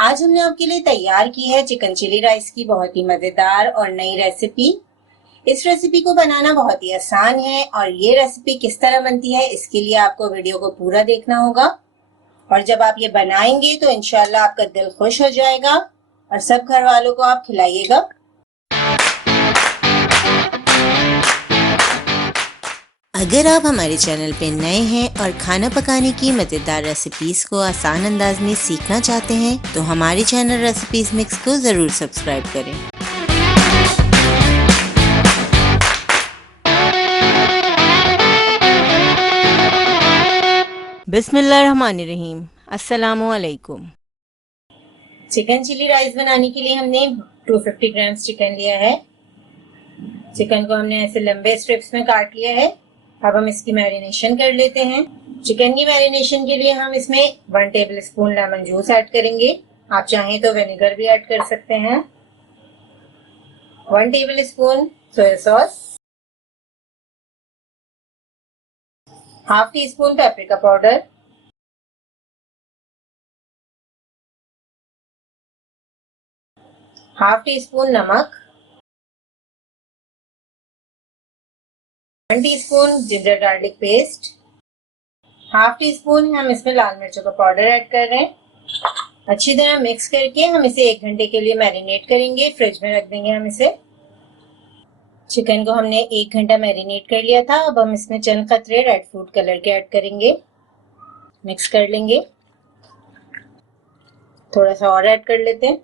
आज हमने आपके लिए तैयार की है चिकन चिली राइस की बहुत ही मजेदार और नई रेसिपी। इस रेसिपी को बनाना बहुत ही आसान है और ये रेसिपी किस तरह बनती है इसके लिए आपको वीडियो को पूरा देखना होगा। और जब आप ये बनाएंगे तो इंशाल्लाह आपका दिल खुश हो जाएगा और सब घर वालों को आप खिलाइएगा। अगर आप हमारे चैनल पे नए हैं और खाना पकाने की मज़ेदार रेसिपीज़ को आसान अंदाज में सीखना चाहते हैं तो हमारे चैनल रेसिपीज़ मिक्स को ज़रूर सब्सक्राइब करें। बिस्मिल्लाहिर्रहमानिर्रहीम। अस्सलामु अलैकुम। चिकन चिली राइस बनाने के लिए हमने 250 ग्राम चिकन लिया है। चिकन को हमने ऐसे लंबे स्ट्रिप्स में काट लिया है। अब हम इसकी मैरिनेशन कर लेते हैं। चिकन की मैरिनेशन के लिए हम इसमें 1 table spoon lemon juice add करेंगे। आप चाहें तो विनेगर भी ऐड कर सकते हैं। 1 table spoon soya sauce, half tea spoon paprika powder, half tea spoon नमक, 1 teaspoon ginger garlic paste, half tea spoon हम इसमें लाल मिर्चों का पाउडर ऐड कर रहे हैं। अच्छी तरह मिक्स करके हम इसे 1 घंटे के लिए मैरिनेट करेंगे। फ्रिज में रख देंगे हम इसे। चिकन को हमने 1 घंटा मैरिनेट कर लिया था। अब हम इसमें चंद कतरे रेड फूड कलर के ऐड करेंगे। मिक्स कर लेंगे। थोड़ा सा और ऐड कर लेते हैं।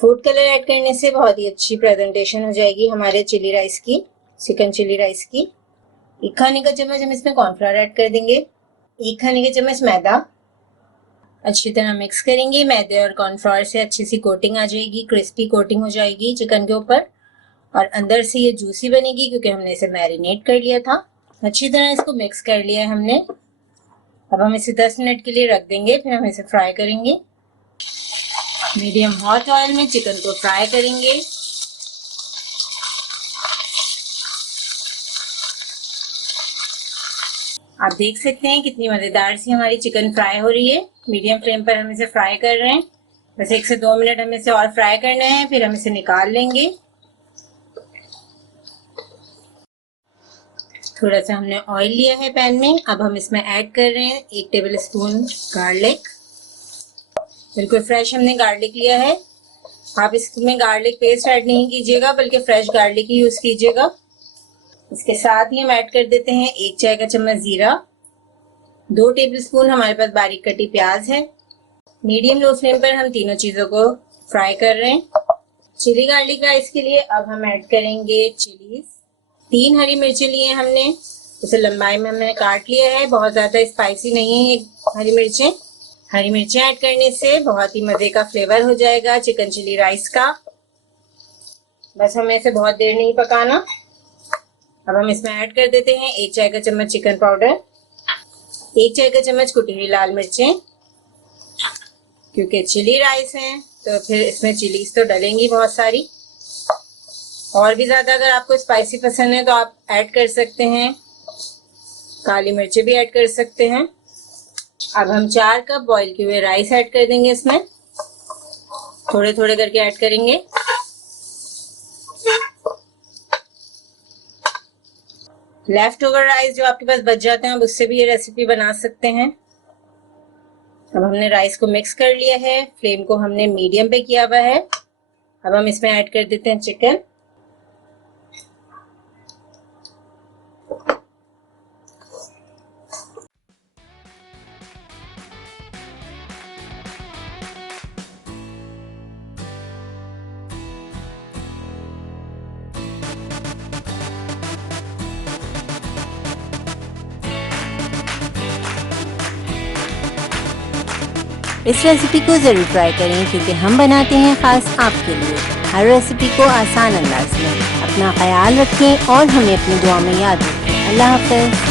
फूड कलर ऐड करने से बहुत ही अच्छी प्रेजेंटेशन हो जाएगी हमारे चिली राइस की, चिकन चिली राइस की। 1 खाने का चम्मच हम इसमें कॉर्नफ्लोर ऐड कर देंगे। 1 खाने का चम्मच मैदा। अच्छी तरह मिक्स करेंगे। मैदे और कॉर्नफ्लोर से अच्छी सी कोटिंग आ जाएगी, क्रिस्पी कोटिंग हो जाएगी चिकन के ऊपर और अंदर से ये जूसी बनेगी क्योंकि हमने इसे मैरिनेट कर लिया था। अच्छी तरह इसको मिक्स कर लिया है हमने। अब हम इसे 10 मिनट के लिए रख देंगे, फिर हम इसे फ्राई करेंगे। मीडियम हॉट ऑयल में चिकन को फ्राई करेंगे। आप देख सकते हैं कितनी मजेदार सी हमारी चिकन फ्राई हो रही है। मीडियम फ्लेम पर हम इसे फ्राई कर रहे हैं। बस 1 से 2 मिनट हमें इसे और फ्राई करना है, फिर हम इसे निकाल लेंगे। थोड़ा सा हमने ऑयल लिया है पैन में। अब हम इसमें ऐड कर रहे हैं 1 टेबल स्पून गार्लिक। बिल्कुल फ्रेश हमने गार्लिक लिया है। आप इसमें गार्लिक पेस्ट ऐड नहीं कीजिएगा बल्कि फ्रेश गार्लिक ही यूज कीजिएगा। इसके साथ ही हम ऐड कर देते हैं 1 चाय का चम्मच जीरा। 2 टेबल स्पून हमारे पास बारीक कटी प्याज है। मीडियम लो फ्लेम पर हम तीनों चीजों को फ्राई कर रहे हैं। चिली गार्लिक राइस के लिए अब हम ऐड करेंगे चिलीज। 3 हरी मिर्चें लिए हमने, उसे लंबाई में हमने काट लिया है। बहुत ज्यादा स्पाइसी नहीं है हरी मिर्चें। हरी मिर्चें ऐड करने से बहुत ही मजे का फ्लेवर हो जाएगा चिकन चिली राइस का। बस हमें इसे बहुत देर नहीं पकाना। अब हम इसमें ऐड कर देते हैं 1 चाय का चम्मच चिकन पाउडर, 1 चाय का चम्मच कुटी हुई लाल मिर्चें। क्योंकि चिली राइस है तो फिर इसमें चिलीज तो डलेंगी बहुत सारी। और भी ज्यादा अगर आपको स्पाइसी पसंद है तो आप ऐड कर सकते हैं। काली मिर्चें भी ऐड कर सकते हैं। अब हम 4 कप बॉईल किए हुए राइस ऐड कर देंगे इसमें। थोड़े थोड़े करके ऐड करेंगे। लेफ्ट ओवर राइस जो आपके पास बच जाते हैं आप उससे भी ये रेसिपी बना सकते हैं। अब हमने राइस को मिक्स कर लिया है। फ्लेम को हमने मीडियम पे किया हुआ है। अब हम इसमें ऐड कर देते हैं चिकन। इस रेसिपी को ज़रूर ट्राई करें क्योंकि हम बनाते हैं ख़ास आपके लिए हर रेसिपी को आसान अंदाज में। अपना ख्याल रखें और हमें अपनी दुआ में याद रखें। अल्लाह हाफ़िज़।